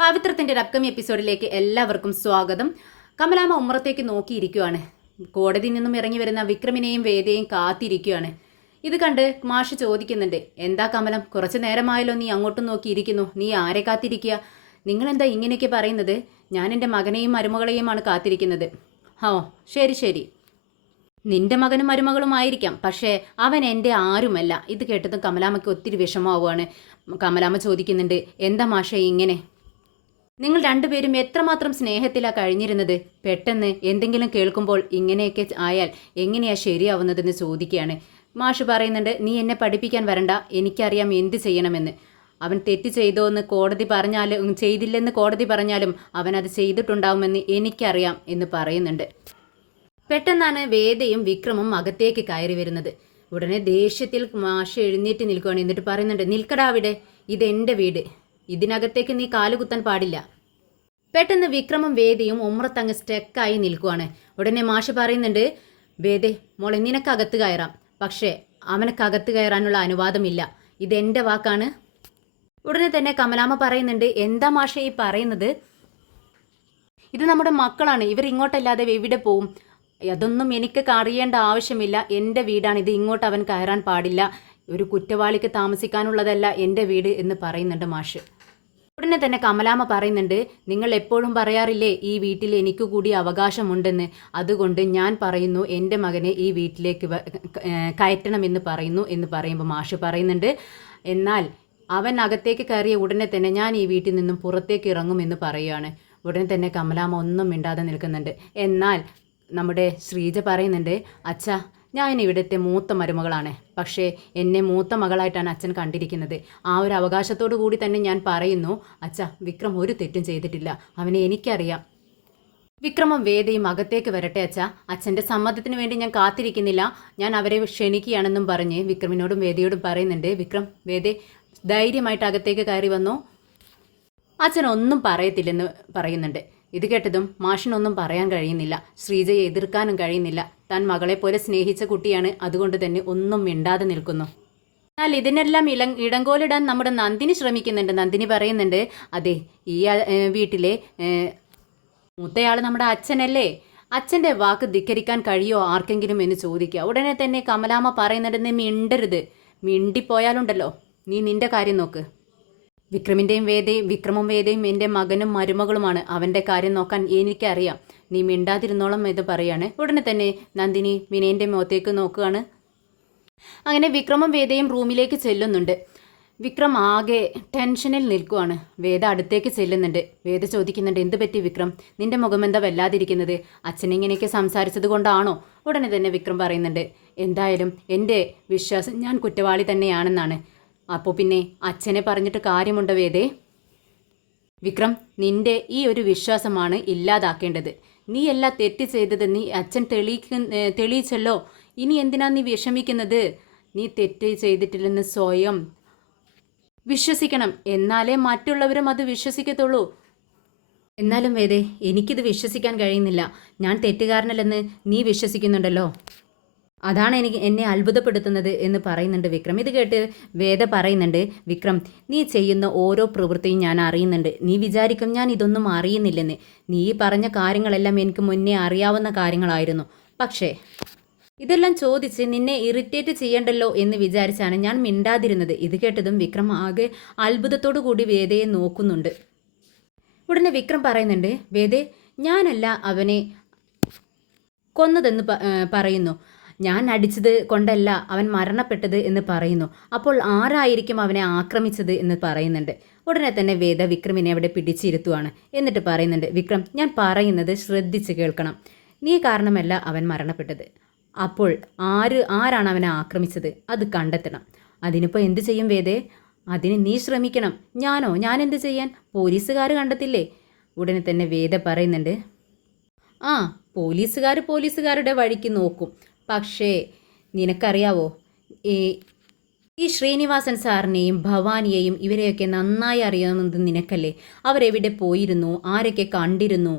പവിത്രത്തിൻ്റെ ഒരു അപ്കമിങ് എപ്പിസോഡിലേക്ക് എല്ലാവർക്കും സ്വാഗതം. കമലാമ്മ ഉമ്മറത്തേക്ക് നോക്കിയിരിക്കുകയാണ്. കോടതിയിൽ നിന്നും ഇറങ്ങി വരുന്ന വിക്രമിനെയും വേദയെയും കാത്തിരിക്കുകയാണ്. ഇത് കണ്ട് മാഷ് ചോദിക്കുന്നുണ്ട്, എന്താ കമലം, കുറച്ച് നേരമായല്ലോ നീ അങ്ങോട്ടും നോക്കിയിരിക്കുന്നു, നീ ആരെ കാത്തിരിക്കുക? നിങ്ങളെന്താ ഇങ്ങനെയൊക്കെ പറയുന്നത്? ഞാൻ എൻ്റെ മകനെയും മരുമകളെയുമാണ് കാത്തിരിക്കുന്നത്. ഓ ശരി ശരി, നിന്റെ മകനും മരുമകളുമായിരിക്കാം, പക്ഷേ അവൻ എൻ്റെ ആരുമല്ല. ഇത് കേട്ടതും കമലാമ്മയ്ക്ക് ഒത്തിരി വിഷമമാവുകയാണ്. കമലാമ്മ ചോദിക്കുന്നുണ്ട്, എന്താ മാഷേ ഇങ്ങനെ? നിങ്ങൾ രണ്ടുപേരും എത്രമാത്രം സ്നേഹത്തിലാണ് കഴിഞ്ഞിരുന്നത്. പെട്ടെന്ന് എന്തെങ്കിലും കേൾക്കുമ്പോൾ ഇങ്ങനെയൊക്കെ ആയാൽ എങ്ങനെയാ ശരിയാവുന്നതെന്ന് ചോദിക്കുകയാണ്. മാഷ് പറയുന്നുണ്ട്, നീ എന്നെ പഠിപ്പിക്കാൻ വരണ്ട, എനിക്കറിയാം എന്ത് ചെയ്യണമെന്ന്. അവൻ തെറ്റ് ചെയ്തോ എന്ന് കോടതി പറഞ്ഞാലും ചെയ്തില്ലെന്ന് കോടതി പറഞ്ഞാലും അവൻ അത് ചെയ്തിട്ടുണ്ടാവുമെന്ന് എനിക്കറിയാം എന്ന് പറയുന്നുണ്ട്. പെട്ടെന്നാണ് വേദയും വിക്രമും അകത്തേക്ക് കയറി വരുന്നത്. ഉടനെ ദേഷ്യത്തിൽ മാഷ് എഴുന്നേറ്റ് നിൽക്കുകയാണ്. എന്നിട്ട് പറയുന്നുണ്ട്, നിൽക്കടാ അവിടെ, ഇതെൻ്റെ വീട്, ഇതിനകത്തേക്ക് നീ കാലുകുത്താൻ പാടില്ല. പെട്ടെന്ന് വിക്രമും വേദയും ഉമ്രത്തങ്ങ് സ്റ്റെക്കായി നിൽക്കുവാണ്. ഉടനെ മാഷ് പറയുന്നുണ്ട്, വേദേ മോളെ, നിനക്കകത്ത് കയറാം, പക്ഷേ അവനക്കകത്ത് കയറാനുള്ള അനുവാദമില്ല, ഇതെൻ്റെ വാക്കാണ്. ഉടനെ തന്നെ കമലാമ്മ പറയുന്നുണ്ട്, എന്താ മാഷേ ഈ പറയുന്നത്? ഇത് നമ്മുടെ മക്കളാണ്, ഇവർ ഇങ്ങോട്ടല്ലാതെ എവിടെ പോവും? അതൊന്നും എനിക്ക് അറിയേണ്ട ആവശ്യമില്ല, എൻ്റെ വീടാണ് ഇത്, ഇങ്ങോട്ട് അവൻ കയറാൻ പാടില്ല, ഒരു കുറ്റവാളിക്ക് താമസിക്കാനുള്ളതല്ല എൻ്റെ വീട് എന്ന് പറയുന്നുണ്ട് മാഷ്. ഉടനെ തന്നെ കമലാമ്മ പറയുന്നുണ്ട്, നിങ്ങൾ എപ്പോഴും പറയാറില്ലേ ഈ വീട്ടിൽ എനിക്ക് കൂടി അവകാശമുണ്ടെന്ന്, അതുകൊണ്ട് ഞാൻ പറയുന്നു എൻ്റെ മകനെ ഈ വീട്ടിലേക്ക് കയറ്റണമെന്ന് പറയുന്നു എന്ന് പറയുമ്പോൾ മാഷ് പറയുന്നുണ്ട്, എന്നാൽ അവൻ അകത്തേക്ക് കയറിയ ഉടനെ തന്നെ ഞാൻ ഈ വീട്ടിൽ നിന്നും പുറത്തേക്ക് ഇറങ്ങുമെന്ന് പറയുകയാണ്. ഉടനെ തന്നെ കമലാമ്മ ഒന്നും മിണ്ടാതെ നിൽക്കുന്നുണ്ട്. എന്നാൽ നമ്മുടെ ശ്രീജ പറയുന്നുണ്ട്, അച്ഛാ ഞാൻ ഇവിടുത്തെ മൂത്ത മരുമകളാണ്, പക്ഷേ എന്നെ മൂത്ത മകളായിട്ടാണ് അച്ഛൻ കണ്ടിരിക്കുന്നത്. ആ ഒരു അവകാശത്തോടു കൂടി തന്നെ ഞാൻ പറയുന്നു, അച്ഛാ വിക്രം ഒരു തെറ്റും ചെയ്തിട്ടില്ല, അവനെ എനിക്കറിയാം. വിക്രമും വേദയും അകത്തേക്ക് വരട്ടെ അച്ഛാ, അച്ഛൻ്റെ സമ്മതത്തിന് വേണ്ടി ഞാൻ കാത്തിരിക്കുന്നില്ല, ഞാൻ അവരെ ക്ഷണിക്കുകയാണെന്നും പറഞ്ഞ് വിക്രമിനോടും വേദയോടും പറയുന്നുണ്ട്. വിക്രം, വേദേ ധൈര്യമായിട്ട് അകത്തേക്ക് കയറി വന്നു, അച്ഛൻ ഒന്നും പറയത്തില്ലെന്ന് പറയുന്നുണ്ട്. ഇത് കേട്ടതും മാഷിനൊന്നും പറയാൻ കഴിയുന്നില്ല, ശ്രീജയെ എതിർക്കാനും കഴിയുന്നില്ല. താൻ മകളെ പോലെ സ്നേഹിച്ച കുട്ടിയാണ്, അതുകൊണ്ട് തന്നെ ഒന്നും മിണ്ടാതെ നിൽക്കുന്നു. എന്നാൽ ഇതിനെല്ലാം ഇടങ്കോലിടാൻ നമ്മുടെ നന്ദിനി ശ്രമിക്കുന്നുണ്ട്. നന്ദിനി പറയുന്നുണ്ട്, അതെ ഈ വീട്ടിലെ മൂത്തയാൾ നമ്മുടെ അച്ഛനല്ലേ, അച്ഛൻ്റെ വാക്ക് ധിക്കരിക്കാൻ കഴിയുമോ ആർക്കെങ്കിലും എന്ന് ചോദിക്കുക. ഉടനെ തന്നെ കമലാമ്മ പറയുന്നുണ്ട്, നീ മിണ്ടരുത്, മിണ്ടിപ്പോയാലുണ്ടല്ലോ നീ നിന്റെ കാര്യം നോക്ക്. വിക്രമും വേദയും എൻ്റെ മകനും മരുമകളുമാണ്, അവൻ്റെ കാര്യം നോക്കാൻ എനിക്കറിയാം, നീ മിണ്ടാതിരുന്നോളം എന്ന് പറയാണ്. ഉടനെ തന്നെ നന്ദിനി വിനയൻ്റെ മുഖത്തേക്ക് നോക്കുകയാണ്. അങ്ങനെ വിക്രമും വേദയും റൂമിലേക്ക് ചെല്ലുന്നുണ്ട്. വിക്രം ആകെ ടെൻഷനിൽ നിൽക്കുവാണ്. വേദ അടുത്തേക്ക് ചെല്ലുന്നുണ്ട്. വേദ ചോദിക്കുന്നുണ്ട്, എന്ത് പറ്റി വിക്രം, നിന്റെ മുഖം എന്താ വല്ലാതിരിക്കുന്നത്? അച്ഛനിങ്ങനെയൊക്കെ സംസാരിച്ചത് കൊണ്ടാണോ? ഉടനെ തന്നെ വിക്രം പറയുന്നുണ്ട്, എന്തായാലും എൻ്റെ വിശ്വാസം ഞാൻ കുറ്റവാളി തന്നെയാണെന്നാണ്. അപ്പോൾ പിന്നെ അച്ഛനെ പറഞ്ഞിട്ട് കാര്യമുണ്ടോ വേദേ? വിക്രം, നിന്റെ ഈ ഒരു വിശ്വാസമാണ് ഇല്ലാതാക്കേണ്ടത്. നീ എല്ലാം തെറ്റ് ചെയ്തത് നീ അച്ഛൻ തെളിയിച്ചല്ലോ, ഇനി എന്തിനാ നീ വിഷമിക്കുന്നത്? നീ തെറ്റ് ചെയ്തിട്ടില്ലെന്ന് സ്വയം വിശ്വസിക്കണം, എന്നാലേ മറ്റുള്ളവരും അത് വിശ്വസിക്കത്തുള്ളൂ. എന്നാലും വേദേ, എനിക്കിത് വിശ്വസിക്കാൻ കഴിയുന്നില്ല. ഞാൻ തെറ്റുകാരനല്ലെന്ന് നീ വിശ്വസിക്കുന്നുണ്ടല്ലോ, അതാണ് എന്നെ അത്ഭുതപ്പെടുത്തുന്നത് എന്ന് പറയുന്നുണ്ട് വിക്രം. ഇത് കേട്ട് വേദ പറയുന്നുണ്ട്, വിക്രം നീ ചെയ്യുന്ന ഓരോ പ്രവൃത്തിയും ഞാൻ അറിയുന്നുണ്ട്. നീ വിചാരിക്കും ഞാൻ ഇതൊന്നും അറിയുന്നില്ലെന്ന്. നീ പറഞ്ഞ കാര്യങ്ങളെല്ലാം എനിക്ക് മുന്നേ അറിയാവുന്ന കാര്യങ്ങളായിരുന്നു, പക്ഷേ ഇതെല്ലാം ചോദിച്ച് നിന്നെ ഇറിറ്റേറ്റ് ചെയ്യണ്ടല്ലോ എന്ന് വിചാരിച്ചാണ് ഞാൻ മിണ്ടാതിരുന്നത്. ഇത് കേട്ടതും വിക്രം ആകെ അത്ഭുതത്തോടു കൂടി വേദയെ നോക്കുന്നുണ്ട്. ഉടനെ വിക്രം പറയുന്നുണ്ട്, വേദേ ഞാനല്ല അവനെ കൊന്നതെന്ന് പറയുന്നു, ഞാൻ അടിച്ചത് കൊണ്ടല്ല അവൻ മരണപ്പെട്ടത് എന്ന് പറയുന്നു. അപ്പോൾ ആരായിരിക്കും അവനെ ആക്രമിച്ചത് എന്ന് പറയുന്നുണ്ട്. ഉടനെ തന്നെ വേദ വിക്രമിനെ അവിടെ പിടിച്ചിരുത്തുവാണ്. എന്നിട്ട് പറയുന്നുണ്ട്, വിക്രം ഞാൻ പറയുന്നത് ശ്രദ്ധിച്ച് കേൾക്കണം, നീ കാരണമല്ല അവൻ മരണപ്പെട്ടത്. അപ്പോൾ ആരാണ് അവനെ ആക്രമിച്ചത് അത് കണ്ടെത്തണം. അതിനിപ്പോൾ എന്ത് ചെയ്യും വേദേ? അതിന് നീ ശ്രമിക്കണം. ഞാൻ എന്ത് ചെയ്യാൻ? പോലീസുകാർ കണ്ടെത്തില്ലേ? ഉടനെ തന്നെ വേദ പറയുന്നുണ്ട്, ആ പോലീസുകാരുടെ വഴിക്ക് നോക്കും, പക്ഷേ നിനക്കറിയാവോ, ഈ ശ്രീനിവാസൻ സാറിനെയും ഭവാനിയെയും ഇവരെയൊക്കെ നന്നായി അറിയാവുന്നത് നിനക്കല്ലേ? അവരെവിടെ പോയിരുന്നു, ആരൊക്കെ കണ്ടിരുന്നു,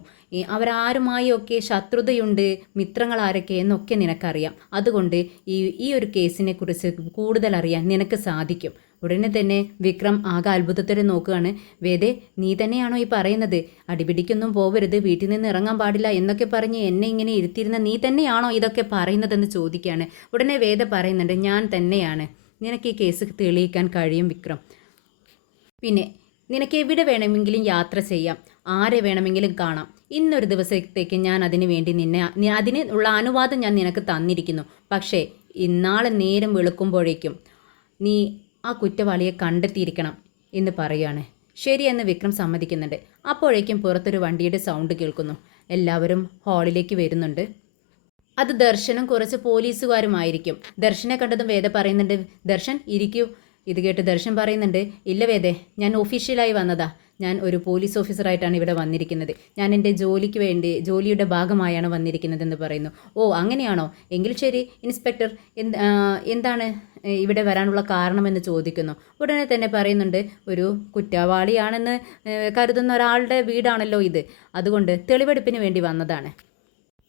അവരാരുമായൊക്കെ ശത്രുതയുണ്ട്, മിത്രങ്ങൾ ആരൊക്കെ എന്നൊക്കെ നിനക്കറിയാം. അതുകൊണ്ട് ഈ ഒരു കേസിനെ കുറിച്ച് കൂടുതൽ അറിയാൻ നിനക്ക് സാധിക്കും. ഉടനെ തന്നെ വിക്രം ആകെ അത്ഭുതത്തോടെ നോക്കുകയാണ്. വേദേ, നീ തന്നെയാണോ ഈ പറയുന്നത്? അടിപിടിക്കൊന്നും പോവരുത്, വീട്ടിൽ നിന്ന് ഇറങ്ങാൻ പാടില്ല എന്നൊക്കെ പറഞ്ഞ് എന്നെ ഇങ്ങനെ ഇരുത്തിയിരുന്ന നീ തന്നെയാണോ ഇതൊക്കെ പറയുന്നതെന്ന് ചോദിക്കുകയാണ്. ഉടനെ വേദ പറയുന്നുണ്ട്, ഞാൻ തന്നെയാണ്. നിനക്ക് ഈ കേസ് തെളിയിക്കാൻ കഴിയും വിക്രം. പിന്നെ നിനക്ക് എവിടെ വേണമെങ്കിലും യാത്ര ചെയ്യാം, ആരെ വേണമെങ്കിലും കാണാം. ഇന്നൊരു ദിവസത്തേക്ക് ഞാൻ അതിനു വേണ്ടി അതിനുള്ള അനുവാദം ഞാൻ നിനക്ക് തന്നിരിക്കുന്നു. പക്ഷേ ഇന്നാളെ നേരം വെളുക്കുമ്പോഴേക്കും നീ ആ കുറ്റവാളിയെ കണ്ടെത്തിയിരിക്കണം എന്ന് പറയുകയാണ്. ശരിയെന്ന് വിക്രം സമ്മതിക്കുന്നുണ്ട്. അപ്പോഴേക്കും പുറത്തൊരു വണ്ടിയുടെ സൗണ്ട് കേൾക്കുന്നു. എല്ലാവരും ഹാളിലേക്ക് വരുന്നുണ്ട്. അത് ദർശനും കുറച്ച് പോലീസുകാരുമായിരിക്കും. ദർശനെ കണ്ടതും വേദ പറയുന്നുണ്ട്, ദർശൻ ഇരിക്കൂ. ഇത് കേട്ട് ദർശൻ പറയുന്നുണ്ട്, ഇല്ല വേദേ, ഞാൻ ഒഫീഷ്യലായി വന്നതാ. ഞാൻ ഒരു പോലീസ് ഓഫീസറായിട്ടാണ് ഇവിടെ വന്നിരിക്കുന്നത്. ഞാൻ എൻ്റെ ജോലിക്ക് വേണ്ടി, ജോലിയുടെ ഭാഗമായാണ് വന്നിരിക്കുന്നതെന്ന് പറയുന്നു. ഓ അങ്ങനെയാണോ? എങ്കിൽ ശരി ഇൻസ്പെക്ടർ, എന്താണ് ഇവിടെ വരാനുള്ള കാരണമെന്ന് ചോദിക്കുന്നു. ഉടനെ തന്നെ പറയുന്നുണ്ട്, ഒരു കുറ്റവാളിയാണെന്ന് കരുതുന്ന ഒരാളുടെ വീടാണല്ലോ ഇത്, അതുകൊണ്ട് തെളിവെടുപ്പിന് വേണ്ടി വന്നതാണ്.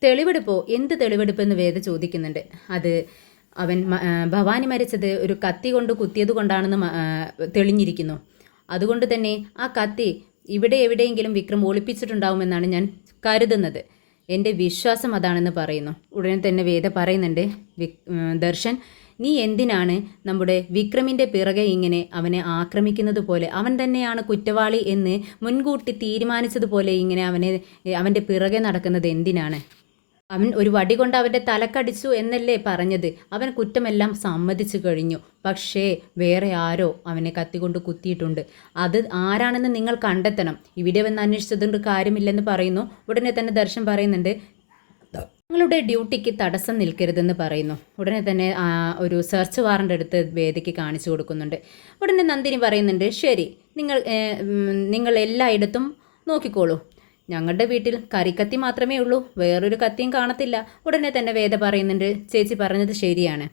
തെളിവെടുപ്പോ? എന്ത് തെളിവെടുപ്പെന്ന് വേദ ചോദിക്കുന്നുണ്ട്. അത് അവൻ ഭവാനി മരിച്ചത് ഒരു കത്തി കൊണ്ട് കുത്തിയത് കൊണ്ടാണെന്ന് തെളിഞ്ഞിരിക്കുന്നു. അതുകൊണ്ട് തന്നെ ആ കത്തി ഇവിടെ എവിടെയെങ്കിലും വിക്രം ഒളിപ്പിച്ചിട്ടുണ്ടാവുമെന്നാണ് ഞാൻ കരുതുന്നത്. എൻ്റെ വിശ്വാസം അതാണെന്ന് പറയുന്നു. ഉടനെ തന്നെ വേദ പറയുന്നുണ്ട്, ദർശൻ, നീ എന്തിനാണ് നമ്മുടെ വിക്രമിൻ്റെ പിറകെ ഇങ്ങനെ അവനെ ആക്രമിക്കുന്നത് പോലെ, അവൻ തന്നെയാണ് കുറ്റവാളി എന്ന് മുൻകൂട്ടി തീരുമാനിച്ചതുപോലെ ഇങ്ങനെ അവൻ്റെ പിറകെ നടക്കുന്നത് എന്തിനാണ്? അവൻ ഒരു വടി കൊണ്ട് അവൻ്റെ തലക്കടിച്ചു എന്നല്ലേ പറഞ്ഞത്? അവൻ കുറ്റമെല്ലാം സമ്മതിച്ചു കഴിഞ്ഞു. പക്ഷേ വേറെ ആരോ അവനെ കത്തികൊണ്ട് കുത്തിയിട്ടുണ്ട്. അത് ആരാണെന്ന് നിങ്ങൾ കണ്ടെത്തണം. ഇവിടെ വന്ന് അന്വേഷിച്ചതുകൊണ്ട് കാര്യമില്ലെന്ന് പറയുന്നു. ഉടനെ തന്നെ ദർശൻ പറയുന്നുണ്ട്, നിങ്ങളുടെ ഡ്യൂട്ടിക്ക് തടസ്സം നിൽക്കരുതെന്ന് പറയുന്നു. ഉടനെ തന്നെ ഒരു സെർച്ച് വാറണ്ട് എടുത്ത് വേദിക്ക് കാണിച്ചു കൊടുക്കുന്നുണ്ട്. ഉടനെ നന്ദിനി പറയുന്നുണ്ട്, ശരി, നിങ്ങൾ എല്ലായിടത്തും നോക്കിക്കോളൂ. ഞങ്ങളുടെ വീട്ടിൽ കരിക്കത്തി മാത്രമേ ഉള്ളൂ, വേറൊരു കത്തിയും കാണത്തില്ല. ഉടനെ തന്നെ വേദ പറയുന്നുണ്ട്, ചേച്ചി പറഞ്ഞത് ശരിയാണ്,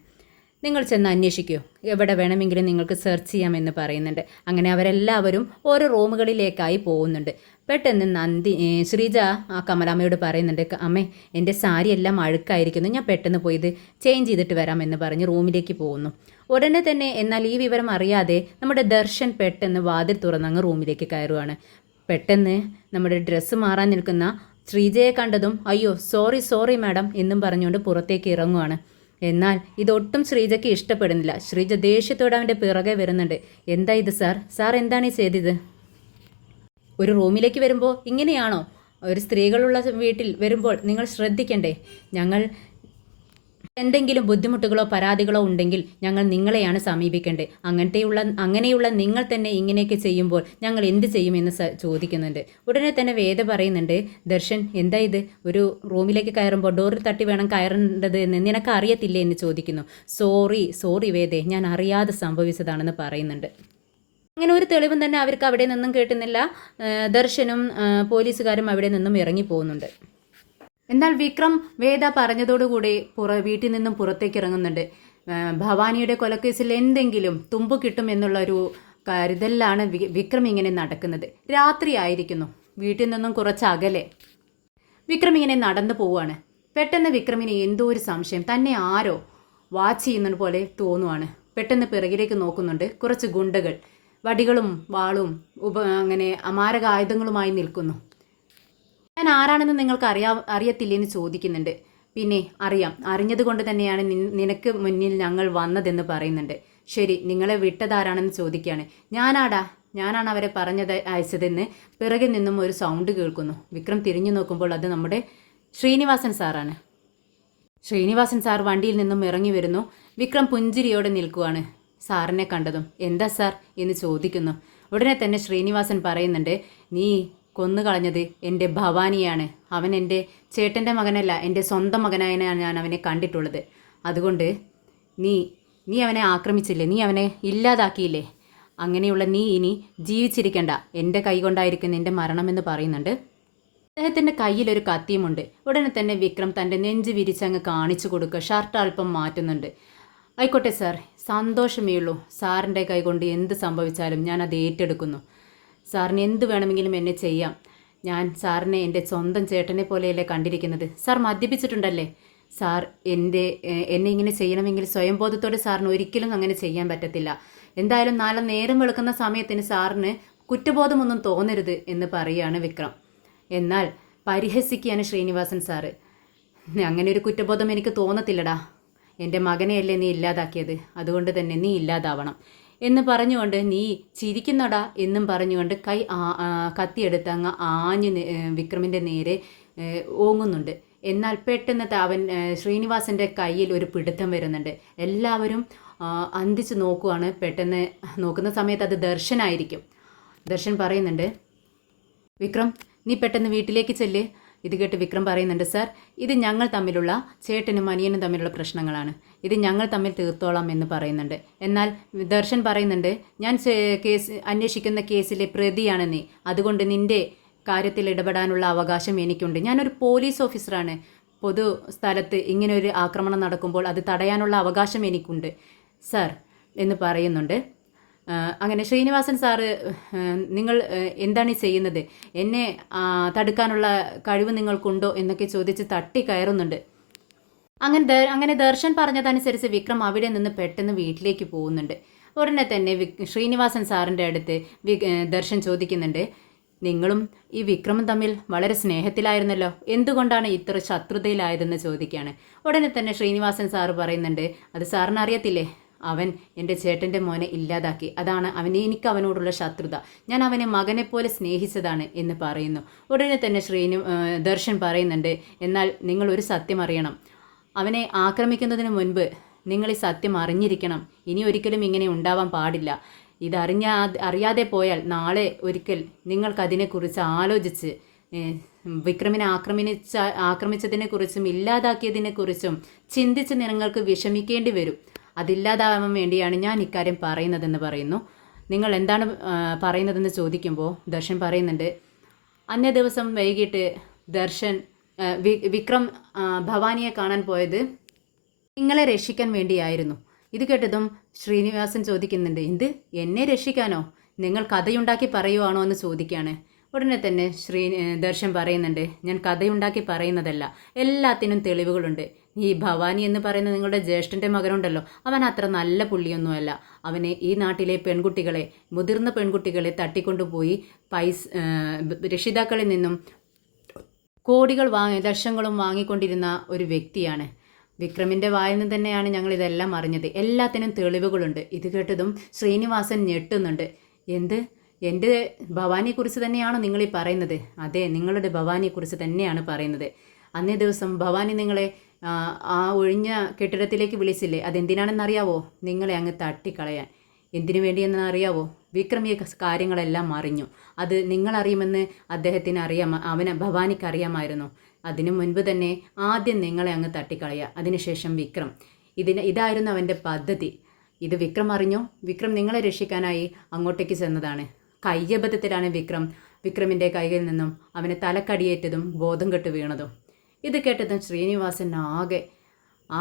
നിങ്ങൾ ചെന്ന് അന്വേഷിക്കൂ, എവിടെ വേണമെങ്കിലും നിങ്ങൾക്ക് സെർച്ച് ചെയ്യാമെന്ന് പറയുന്നുണ്ട്. അങ്ങനെ അവരെല്ലാവരും ഓരോ റൂമുകളിലേക്കായി പോകുന്നുണ്ട്. പെട്ടെന്ന് ശ്രീജ ആ കമലാമ്മയോട് പറയുന്നുണ്ട്, അമ്മേ, എൻ്റെ സാരി എല്ലാം അഴുക്കായിരിക്കുന്നു, ഞാൻ പെട്ടെന്ന് പോയി ഇത് ചേഞ്ച് ചെയ്തിട്ട് വരാമെന്ന് പറഞ്ഞ് റൂമിലേക്ക് പോകുന്നു. ഉടനെ തന്നെ എന്നാൽ ഈ വിവരം അറിയാതെ നമ്മുടെ ദർശൻ പെട്ടെന്ന് വാതിൽ തുറന്നങ്ങ് റൂമിലേക്ക് കയറുവാണ്. പെട്ടെന്ന് നമ്മുടെ ഡ്രസ്സ് മാറാൻ നിൽക്കുന്ന ശ്രീജയെ കണ്ടതും, അയ്യോ സോറി മാഡം എന്നും പറഞ്ഞുകൊണ്ട് പുറത്തേക്ക് ഇറങ്ങുവാണ്. എന്നാൽ ഇതൊട്ടും ശ്രീജയ്ക്ക് ഇഷ്ടപ്പെടുന്നില്ല. ശ്രീജ ദേഷ്യത്തോടെ അവൻ്റെ പിറകെ വരുന്നുണ്ട്. എന്താ ഇത് സാർ എന്താണ് ഈ ചെയ്തത്? ഒരു റൂമിലേക്ക് വരുമ്പോൾ ഇങ്ങനെയാണോ? ഒരു സ്ത്രീകളുള്ള വീട്ടിൽ വരുമ്പോൾ നിങ്ങൾ ശ്രദ്ധിക്കണ്ടേ? ഞങ്ങൾ എന്തെങ്കിലും ബുദ്ധിമുട്ടുകളോ പരാതികളോ ഉണ്ടെങ്കിൽ ഞങ്ങൾ നിങ്ങളെയാണ് സമീപിക്കേണ്ടത്. അങ്ങനെയുള്ള നിങ്ങൾ തന്നെ ഇങ്ങനെയൊക്കെ ചെയ്യുമ്പോൾ ഞങ്ങൾ എന്ത് ചെയ്യുമെന്ന് ചോദിക്കുന്നുണ്ട്. ഉടനെ തന്നെ വേദ പറയുന്നുണ്ട്, ദർശൻ എന്താ ഇത്? ഒരു റൂമിലേക്ക് കയറുമ്പോൾ ഡോറിൽ തട്ടി വേണം കയറേണ്ടത് എന്ന് നിനക്ക് അറിയത്തില്ലേ എന്ന് ചോദിക്കുന്നു. സോറി വേദേ, ഞാൻ അറിയാതെ സംഭവിച്ചതാണെന്ന് പറയുന്നുണ്ട്. അങ്ങനെ ഒരു തെളിവും തന്നെ അവർക്ക് അവിടെ നിന്നും കേട്ടുന്നില്ല. ദർശനും പോലീസുകാരും അവിടെ നിന്നും ഇറങ്ങി പോകുന്നുണ്ട്. എന്നാൽ വിക്രം വേദ പറഞ്ഞതോടുകൂടി വീട്ടിൽ നിന്നും പുറത്തേക്ക് ഇറങ്ങുന്നുണ്ട്. ഭവാനിയുടെ കൊലക്കേസിൽ എന്തെങ്കിലും തുമ്പ് കിട്ടും എന്നുള്ളൊരു കരുതലിലാണ് വിക്രം ഇങ്ങനെ നടക്കുന്നത്. രാത്രി ആയിരിക്കുന്നു. വീട്ടിൽ നിന്നും കുറച്ച് അകലെ വിക്രം ഇങ്ങനെ നടന്നു പോവുകയാണ്. പെട്ടെന്ന് വിക്രമിന് എന്തോ ഒരു സംശയം, തന്നെ ആരോ വാച്ച് ചെയ്യുന്നത് പോലെ തോന്നുവാണ്. പെട്ടെന്ന് പിറകിലേക്ക് നോക്കുന്നുണ്ട്. കുറച്ച് ഗുണ്ടകൾ വടികളും വാളും അങ്ങനെ അമാരക ആയുധങ്ങളുമായി നിൽക്കുന്നു. ഞാൻ ആരാണെന്ന് നിങ്ങൾക്ക് അറിയത്തില്ലെന്ന് ചോദിക്കുന്നുണ്ട്. പിന്നെ അറിഞ്ഞത് കൊണ്ട് തന്നെയാണ് നിനക്ക് മുന്നിൽ ഞങ്ങൾ വന്നതെന്ന് പറയുന്നുണ്ട്. ശരി, നിങ്ങളെ വിട്ടതാരാണെന്ന് ചോദിക്കുകയാണ്. ഞാനാണ് അവരെ അയച്ചതെന്ന് പിറകിൽ നിന്നും ഒരു സൗണ്ട് കേൾക്കുന്നു. വിക്രം തിരിഞ്ഞു നോക്കുമ്പോൾ അത് നമ്മുടെ ശ്രീനിവാസൻ സാറാണ്. ശ്രീനിവാസൻ സാർ വണ്ടിയിൽ നിന്നും ഇറങ്ങി വരുന്നു. വിക്രം പുഞ്ചിരിയോടെ നിൽക്കുവാണ് സാറിനെ കണ്ടതും. എന്താ സാർ എന്ന് ചോദിക്കുന്നു. ഉടനെ തന്നെ ശ്രീനിവാസൻ പറയുന്നുണ്ട്, നീ കൊന്നുകളഞ്ഞത് എൻ്റെ ഭവാനിയാണ്. അവൻ എൻ്റെ ചേട്ടൻ്റെ മകനല്ല, എൻ്റെ സ്വന്തം മകനായാണ് ഞാൻ അവനെ കണ്ടിട്ടുള്ളത്. അതുകൊണ്ട് നീ അവനെ ആക്രമിച്ചില്ലേ, നീ അവനെ ഇല്ലാതാക്കിയില്ലേ? അങ്ങനെയുള്ള നീ ഇനി ജീവിച്ചിരിക്കണ്ട, എൻ്റെ കൈ കൊണ്ടായിരിക്കും നിൻ്റെ മരണമെന്ന് പറയുന്നുണ്ട്. അദ്ദേഹത്തിൻ്റെ കയ്യിലൊരു കത്തിയുമുണ്ട്. ഉടനെ തന്നെ വിക്രം തൻ്റെ നെഞ്ച് വിരിച്ചങ്ങ് കാണിച്ചു കൊടുക്കുക. ഷർട്ട് അല്പം മാറ്റുന്നുണ്ട്. ആയിക്കോട്ടെ സന്തോഷമേ ഉള്ളൂ. സാറിൻ്റെ കൈകൊണ്ട് എന്ത് സംഭവിച്ചാലും ഞാൻ അത് ഏറ്റെടുക്കുന്നു. സാറിന് എന്ത് വേണമെങ്കിലും എന്നെ ചെയ്യാം. ഞാൻ സാറിനെ എൻ്റെ സ്വന്തം ചേട്ടനെ പോലെയല്ലേ കണ്ടിരിക്കുന്നത്. സാർ മദ്യപിച്ചിട്ടുണ്ടല്ലേ? സാർ എന്നെ ഇങ്ങനെ ചെയ്യണമെങ്കിൽ സ്വയംബോധത്തോടെ സാറിന് ഒരിക്കലും അങ്ങനെ ചെയ്യാൻ പറ്റത്തില്ല. എന്തായാലും നാളെ നേരം വെളുക്കുന്ന സമയത്തിന് സാറിന് കുറ്റബോധമൊന്നും തോന്നരുത് എന്ന് പറയുകയാണ് വിക്രം. എന്നാൽ പരിഹസിക്കുകയാണ് ശ്രീനിവാസൻ സാറ്. അങ്ങനെ ഒരു കുറ്റബോധം എനിക്ക് തോന്നത്തില്ലടാ. എൻ്റെ മകനെയല്ലേ നീ ഇല്ലാതാക്കിയത്, അതുകൊണ്ട് തന്നെ നീ ഇല്ലാതാവണം എന്ന് പറഞ്ഞുകൊണ്ട് നീ ചിരിക്കുന്നടാ എന്നും പറഞ്ഞുകൊണ്ട് കത്തിയെടുത്ത് അങ്ങ് ആഞ്ഞ് വിക്രമിൻ്റെ നേരെ ഓങ്ങുന്നുണ്ട്. എന്നാൽ പെട്ടെന്ന് അവൻ ശ്രീനിവാസൻ്റെ കയ്യിൽ ഒരു പിടുത്തം വരുന്നുണ്ട്. എല്ലാവരും അന്തിച്ച് നോക്കുവാണ്. പെട്ടെന്ന് നോക്കുന്ന സമയത്ത് അത് ദർശനായിരിക്കും. ദർശൻ പറയുന്നുണ്ട്, വിക്രം നീ പെട്ടെന്ന് വീട്ടിലേക്ക് ചെല്ല്. ഇത് കേട്ട് വിക്രം പറയുന്നുണ്ട്, സാർ ഇത് ഞങ്ങൾ തമ്മിലുള്ള ചേട്ടനും അനിയനും തമ്മിലുള്ള പ്രശ്നങ്ങളാണ്, ഇത് ഞങ്ങൾ തമ്മിൽ തീർത്തോളാം എന്ന് പറയുന്നുണ്ട്. എന്നാൽ ദർശൻ പറയുന്നുണ്ട്, ഞാൻ അന്വേഷിക്കുന്ന കേസിലെ പ്രതിയാണ് നീ, അതുകൊണ്ട് നിൻ്റെ കാര്യത്തിൽ ഇടപെടാനുള്ള അവകാശം എനിക്കുണ്ട്. ഞാനൊരു പോലീസ് ഓഫീസറാണ്. പൊതു സ്ഥലത്ത് ഇങ്ങനെ ഒരു ആക്രമണം നടക്കുമ്പോൾ അത് തടയാനുള്ള അവകാശം എനിക്കുണ്ട് സാർ എന്ന് പറയുന്നുണ്ട്. അങ്ങനെ ശ്രീനിവാസൻ സാറ്, നിങ്ങൾ എന്താണ് ചെയ്യുന്നത്, എന്നെ തടുക്കാനുള്ള കഴിവ് നിങ്ങൾക്കുണ്ടോ എന്നൊക്കെ ചോദിച്ച് തട്ടിക്കയറുന്നുണ്ട്. അങ്ങനെ ദർശൻ പറഞ്ഞതനുസരിച്ച് വിക്രം അവിടെ നിന്ന് പെട്ടെന്ന് വീട്ടിലേക്ക് പോകുന്നുണ്ട്. ഉടനെ തന്നെ ശ്രീനിവാസൻ സാറിൻ്റെ അടുത്ത് ദർശൻ ചോദിക്കുന്നുണ്ട്, നിങ്ങളും ഈ വിക്രമും തമ്മിൽ വളരെ സ്നേഹത്തിലായിരുന്നല്ലോ, എന്തുകൊണ്ടാണ് ഇത്ര ശത്രുതയിലായതെന്ന് ചോദിക്കുകയാണ്. ഉടനെ തന്നെ ശ്രീനിവാസൻ സാറ് പറയുന്നുണ്ട്, അത് സാറിന് അറിയത്തില്ലേ, അവൻ എൻ്റെ ചേട്ടൻ്റെ മോനെ ഇല്ലാതാക്കി, അതാണ് എനിക്ക് അവനോടുള്ള ശത്രുത, ഞാൻ അവനെ മകനെപ്പോലെ സ്നേഹിച്ചതാണ് എന്ന് പറയുന്നു. ഉടനെ തന്നെ ദർശൻ പറയുന്നുണ്ട്, എന്നാൽ നിങ്ങൾ ഒരു സത്യം അറിയണം, അവനെ ആക്രമിക്കുന്നതിന് മുൻപ് നിങ്ങൾ ഈ സത്യം അറിഞ്ഞിരിക്കണം. ഇനി ഒരിക്കലും ഇങ്ങനെ ഉണ്ടാവാൻ പാടില്ല. അറിയാതെ പോയാൽ നാളെ ഒരിക്കൽ നിങ്ങൾക്കതിനെക്കുറിച്ച് ആലോചിച്ച് വിക്രമിനെ ആക്രമിച്ചതിനെക്കുറിച്ചും ഇല്ലാതാക്കിയതിനെക്കുറിച്ചും ചിന്തിച്ച് നിങ്ങൾക്ക് വിഷമിക്കേണ്ടി വരും. അതില്ലാതാവാൻ വേണ്ടിയാണ് ഞാൻ ഇക്കാര്യം പറയുന്നതെന്ന് പറയുന്നു. നിങ്ങൾ എന്താണ് പറയുന്നതെന്ന് ചോദിക്കുമ്പോൾ ദർശൻ പറയുന്നുണ്ട്, അന്നേ ദിവസം വൈകിട്ട് വിക്രം ഭവാനിയെ കാണാൻ പോയത് നിങ്ങളെ രക്ഷിക്കാൻ വേണ്ടിയായിരുന്നു. ഇത് കേട്ടതും ശ്രീനിവാസൻ ചോദിക്കുന്നുണ്ട്, എന്ത്, എന്നെ രക്ഷിക്കാനോ? നിങ്ങൾ കഥയുണ്ടാക്കി പറയുവാണോ എന്ന് ചോദിക്കുകയാണ്. ഉടനെ തന്നെ ദർശൻ പറയുന്നുണ്ട്, ഞാൻ കഥയുണ്ടാക്കി പറയുന്നതല്ല, എല്ലാത്തിനും തെളിവുകളുണ്ട്. ഈ ഭവാനി എന്ന് പറയുന്ന നിങ്ങളുടെ ജ്യേഷ്ഠൻ്റെ മകനുണ്ടല്ലോ, അവൻ അത്ര നല്ല പുള്ളിയൊന്നുമല്ല. അവനെ ഈ നാട്ടിലെ പെൺകുട്ടികളെ, മുതിർന്ന പെൺകുട്ടികളെ തട്ടിക്കൊണ്ടുപോയി രക്ഷിതാക്കളിൽ നിന്നും കോടികൾ ലക്ഷങ്ങളും വാങ്ങിക്കൊണ്ടിരുന്ന ഒരു വ്യക്തിയാണ്. വിക്രമിൻ്റെ വായിൽ നിന്ന് തന്നെയാണ് ഞങ്ങൾ ഇതെല്ലാം അറിഞ്ഞത്. എല്ലാത്തിനും തെളിവുകളുണ്ട്. ഇത് കേട്ടതും ശ്രീനിവാസൻ ഞെട്ടുന്നുണ്ട്. എൻ്റെ ഭവാനിയെക്കുറിച്ച് തന്നെയാണോ നിങ്ങളീ പറയുന്നത്? അതെ, നിങ്ങളുടെ ഭവാനിയെക്കുറിച്ച് തന്നെയാണ് പറയുന്നത്. അന്നേ ദിവസം ഭവാനി നിങ്ങളെ ആ ഒഴിഞ്ഞ കെട്ടിടത്തിലേക്ക് വിളിച്ചില്ലേ, അതെന്തിനാണെന്നറിയാവോ? നിങ്ങളെ അങ്ങ് തട്ടിക്കളയാൻ. എന്തിനു വേണ്ടിയെന്ന് അറിയാവോ? വിക്രം ഈ കാര്യങ്ങളെല്ലാം അറിഞ്ഞു. അത് നിങ്ങളറിയുമെന്ന് അദ്ദേഹത്തിന് ഭവാനിക്ക് അറിയാമായിരുന്നു. അതിനു മുൻപ് തന്നെ ആദ്യം നിങ്ങളെ അങ്ങ് തട്ടിക്കളയുക, അതിനുശേഷം വിക്രം. ഇതായിരുന്നു അവൻ്റെ പദ്ധതി. ഇത് വിക്രം അറിഞ്ഞു. വിക്രം നിങ്ങളെ രക്ഷിക്കാനായി അങ്ങോട്ടേക്ക് ചെന്നതാണ്. കയ്യബദ്ധത്തിലാണ് വിക്രമിൻ്റെ കൈകളിൽ നിന്നും അവനെ തലക്കടിയേറ്റതും ബോധം കെട്ട് വീണതും. ഇത് കേട്ടതും ശ്രീനിവാസൻ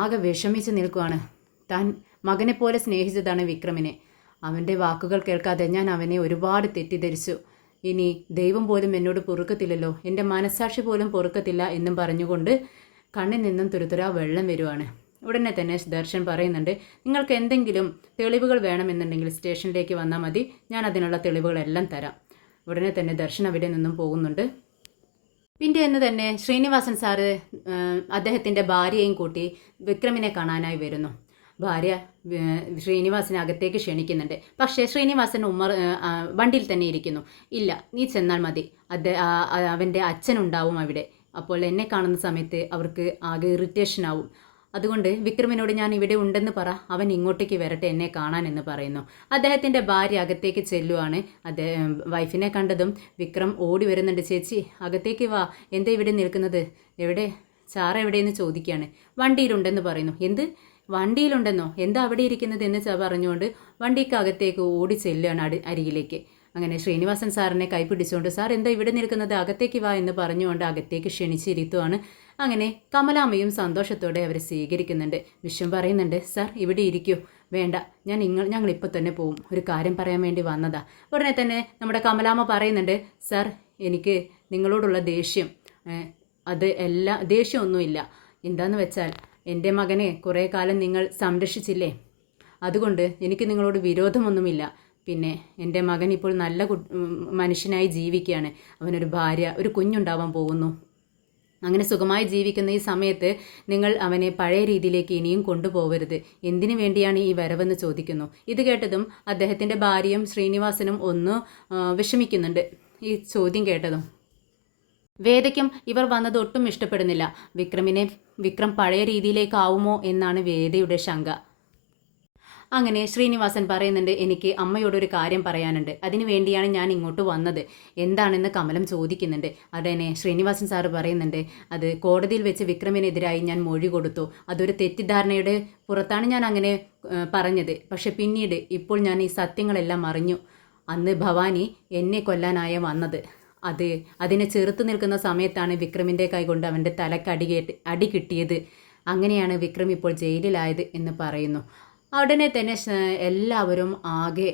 ആകെ വിഷമിച്ച് നിൽക്കുവാണ്. താൻ മകനെ പോലെ സ്നേഹിച്ചതാണ് വിക്രമിനെ. അവൻ്റെ വാക്കുകൾ കേൾക്കാതെ ഞാൻ അവനെ ഒരുപാട് തെറ്റിദ്ധരിച്ചു. ഇനി ദൈവം പോലും എന്നോട് പൊറുക്കത്തില്ലല്ലോ, എൻ്റെ മനസ്സാക്ഷി പോലും പൊറുക്കത്തില്ല എന്നും പറഞ്ഞുകൊണ്ട് കണ്ണിൽ നിന്നും തുരുതുരാ വെള്ളം വരുവാണ്. ഉടനെ തന്നെ ദർശൻ പറയുന്നുണ്ട്, നിങ്ങൾക്ക് എന്തെങ്കിലും തെളിവുകൾ വേണമെന്നുണ്ടെങ്കിൽ സ്റ്റേഷനിലേക്ക് വന്നാൽ മതി, ഞാൻ അതിനുള്ള തെളിവുകളെല്ലാം തരാം. ഉടനെ തന്നെ ദർശൻ അവിടെ നിന്നും പോകുന്നുണ്ട്. പിറ്റേന്ന് തന്നെ ശ്രീനിവാസൻ സാറ് അദ്ദേഹത്തിൻ്റെ ഭാര്യയെയും കൂട്ടി വിക്രമിനെ കാണാനായി വരുന്നു. ഭാര്യ ശ്രീനിവാസനെ അകത്തേക്ക് ക്ഷണിക്കുന്നുണ്ട്. പക്ഷേ ശ്രീനിവാസൻ വണ്ടിയിൽ തന്നെ ഇരിക്കുന്നു. ഇല്ല, നീ ചെന്നാൽ മതി, അവൻ്റെ അച്ഛനുണ്ടാവും അവിടെ. അപ്പോൾ എന്നെ കാണുന്ന സമയത്ത് അവർക്ക് ആകെ ഇറിറ്റേഷനാവും. അതുകൊണ്ട് വിക്രമിനോട് ഞാൻ ഇവിടെ ഉണ്ടെന്ന് പറ, അവൻ ഇങ്ങോട്ടേക്ക് വരട്ടെ എന്നെ കാണാൻ എന്ന് പറയുന്നു. അദ്ദേഹത്തിൻ്റെ ഭാര്യ അകത്തേക്ക് ചെല്ലുവാണ്. വൈഫിനെ കണ്ടതും വിക്രം ഓടി വരുന്നുണ്ട്. ചേച്ചി അകത്തേക്ക് വാ, എന്താ ഇവിടെ നിൽക്കുന്നത്, എവിടെ സാറ എവിടെയെന്ന് ചോദിക്കുകയാണ്. വണ്ടിയിലുണ്ടെന്ന് പറയുന്നു. എന്ത്, വണ്ടിയിലുണ്ടെന്നോ, എന്താ അവിടെ ഇരിക്കുന്നത് എന്ന് പറഞ്ഞുകൊണ്ട് വണ്ടിക്കകത്തേക്ക് ഓടി ചെല്ലുകയാണ് അരികിലേക്ക്. അങ്ങനെ ശ്രീനിവാസൻ സാറിനെ കൈപിടിച്ചുകൊണ്ട്, സാർ എന്താ ഇവിടെ നിൽക്കുന്നത്, അകത്തേക്ക് വാ എന്ന് പറഞ്ഞുകൊണ്ട് അകത്തേക്ക് ക്ഷണിച്ചിരുത്തുവാണ്. അങ്ങനെ കമലാമ്മയും സന്തോഷത്തോടെ അവരെ സ്വീകരിക്കുന്നുണ്ട്. വിശ്വം പറയുന്നുണ്ട്, സാർ ഇവിടെ ഇരിക്കൂ, വേണ്ട, ഞങ്ങളിപ്പോൾ തന്നെ പോവും, ഒരു കാര്യം പറയാൻ വേണ്ടി വന്നതാ. ഉടനെ തന്നെ നമ്മുടെ കമലാമ്മ പറയുന്നുണ്ട്, സർ എനിക്ക് നിങ്ങളോടുള്ള ദേഷ്യം അത് ദേഷ്യമൊന്നുമില്ല. എന്താന്ന് വെച്ചാൽ എൻ്റെ മകനെ കുറേ കാലം നിങ്ങൾ സംരക്ഷിച്ചില്ലേ, അതുകൊണ്ട് എനിക്ക് നിങ്ങളോട് വിരോധമൊന്നുമില്ല. പിന്നെ എൻ്റെ മകൻ ഇപ്പോൾ നല്ല മനുഷ്യനായി ജീവിക്കുകയാണ്. അവനൊരു ഭാര്യ, ഒരു കുഞ്ഞുണ്ടാവാൻ പോകുന്നു. അങ്ങനെ സുഖമായി ജീവിക്കുന്ന ഈ സമയത്ത് നിങ്ങൾ അവനെ പഴയ രീതിയിലേക്ക് ഇനിയും കൊണ്ടുപോകരുത്. എന്തിനു വേണ്ടിയാണ് ഈ വരവെന്ന് ചോദിക്കുന്നു. ഇത് കേട്ടതും അദ്ദേഹത്തിൻ്റെ ഭാര്യയും ശ്രീനിവാസനും ഒന്ന് വിഷമിക്കുന്നുണ്ട് ഈ ചോദ്യം കേട്ടതും. വേദയ്ക്കും ഇവർ വന്നത് ഒട്ടും ഇഷ്ടപ്പെടുന്നില്ല. വിക്രം പഴയ രീതിയിലേക്കാവുമോ എന്നാണ് വേദയുടെ ശങ്ക. അങ്ങനെ ശ്രീനിവാസൻ പറയുന്നുണ്ട്, എനിക്ക് അമ്മയോടൊരു കാര്യം പറയാനുണ്ട്, അതിനു വേണ്ടിയാണ് ഞാൻ ഇങ്ങോട്ട് വന്നത്, എന്താണെന്ന് കമലം ചോദിക്കുന്നുണ്ട്. അതന്നെ ശ്രീനിവാസൻ സാറ് പറയുന്നുണ്ട്, അത് കോടതിയിൽ വെച്ച് വിക്രമിനെതിരായി ഞാൻ മൊഴി കൊടുത്തു. അതൊരു തെറ്റിദ്ധാരണയുടെ പുറത്താണ് ഞാൻ അങ്ങനെ പറഞ്ഞത്. പക്ഷെ പിന്നീട് ഇപ്പോൾ ഞാൻ ഈ സത്യങ്ങളെല്ലാം അറിഞ്ഞു. അന്ന് ഭവാനി എന്നെ കൊല്ലാനായ വന്നത്. അതിനെ ചെറുത്ത് നിൽക്കുന്ന സമയത്താണ് വിക്രമിൻ്റെ കൈകൊണ്ട് അവൻ്റെ തലക്ക് അടി കിട്ടിയത്. അങ്ങനെയാണ് വിക്രം ഇപ്പോൾ ജയിലിലായത് എന്ന് പറയുന്നു. ഉടനെ തന്നെ എല്ലാവരും ആകെ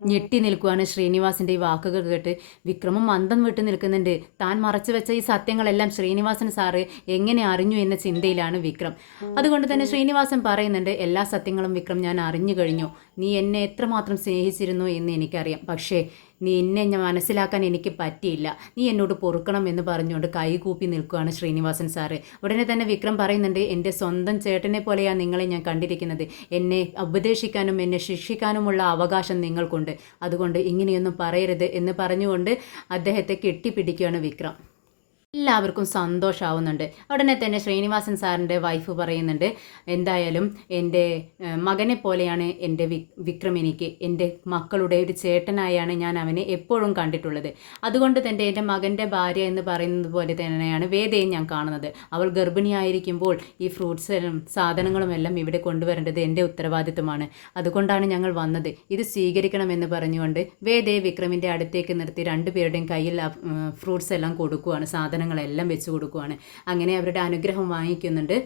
ഞെട്ടി നിൽക്കുവാണ് ശ്രീനിവാസിൻ്റെ ഈ വാക്കുകൾ കേട്ട്. വിക്രമും മന്ദം വിട്ട് നിൽക്കുന്നുണ്ട്. താൻ മറച്ചു വെച്ച ഈ സത്യങ്ങളെല്ലാം ശ്രീനിവാസൻ സാറ് എങ്ങനെ അറിഞ്ഞു എന്ന ചിന്തയിലാണ് വിക്രം. അതുകൊണ്ട് തന്നെ ശ്രീനിവാസൻ പറയുന്നുണ്ട്, എല്ലാ സത്യങ്ങളും വിക്രം ഞാൻ അറിഞ്ഞു കഴിഞ്ഞു. നീ എന്നെ എത്രമാത്രം സ്നേഹിച്ചിരുന്നു എന്ന് എനിക്കറിയാം. പക്ഷേ എന്നെ മനസ്സിലാക്കാൻ എനിക്ക് പറ്റിയില്ല. നീ എന്നോട് പൊറുക്കണം എന്ന് പറഞ്ഞുകൊണ്ട് കൈകൂപ്പി നിൽക്കുകയാണ് ശ്രീനിവാസൻ സാറ്. ഉടനെ തന്നെ വിക്രം പറയുന്നുണ്ട്, എൻ്റെ സ്വന്തം ചേട്ടനെ പോലെയാണ് നിങ്ങളെ ഞാൻ കണ്ടിരിക്കുന്നത്. എന്നെ ഉപദേശിക്കാനും എന്നെ ശിക്ഷിക്കാനുമുള്ള അവകാശം നിങ്ങൾക്കുണ്ട്. അതുകൊണ്ട് ഇങ്ങനെയൊന്നും പറയരുത് എന്ന് പറഞ്ഞുകൊണ്ട് അദ്ദേഹത്തെ കെട്ടിപ്പിടിക്കുകയാണ് വിക്രം. എല്ലാവർക്കും സന്തോഷമാവുന്നുണ്ട്. ഉടനെ തന്നെ ശ്രീനിവാസൻ സാറിൻ്റെ വൈഫ് പറയുന്നുണ്ട്, എന്തായാലും എൻ്റെ മകനെ പോലെയാണ് എൻ്റെ വിക്രം എനിക്ക്. എൻ്റെ മക്കളുടെ ഒരു ചേട്ടനായാണ് ഞാൻ അവനെ എപ്പോഴും കണ്ടിട്ടുള്ളത്. അതുകൊണ്ട് തന്നെ എൻ്റെ മകൻ്റെ ഭാര്യ എന്ന് പറയുന്നത് പോലെ തന്നെയാണ് വേദയും ഞാൻ കാണുന്നത്. അവൾ ഗർഭിണിയായിരിക്കുമ്പോൾ ഈ ഫ്രൂട്ട്സും സാധനങ്ങളും എല്ലാം ഇവിടെ കൊണ്ടുവരേണ്ടത് എൻ്റെ ഉത്തരവാദിത്വമാണ്. അതുകൊണ്ടാണ് ഞങ്ങൾ വന്നത്. ഇത് സ്വീകരിക്കണമെന്ന് പറഞ്ഞുകൊണ്ട് വേദയെ വിക്രമിൻ്റെ അടുത്തേക്ക് നിർത്തി രണ്ടുപേരുടെയും കയ്യിൽ ഫ്രൂട്ട്സ് എല്ലാം കൊടുക്കുകയാണ്, സാധനങ്ങളെല്ലാം വെച്ച് കൊടുക്കുകയാണ്. അങ്ങനെ അവരുടെ അനുഗ്രഹം വാങ്ങിക്കുന്നുണ്ട്.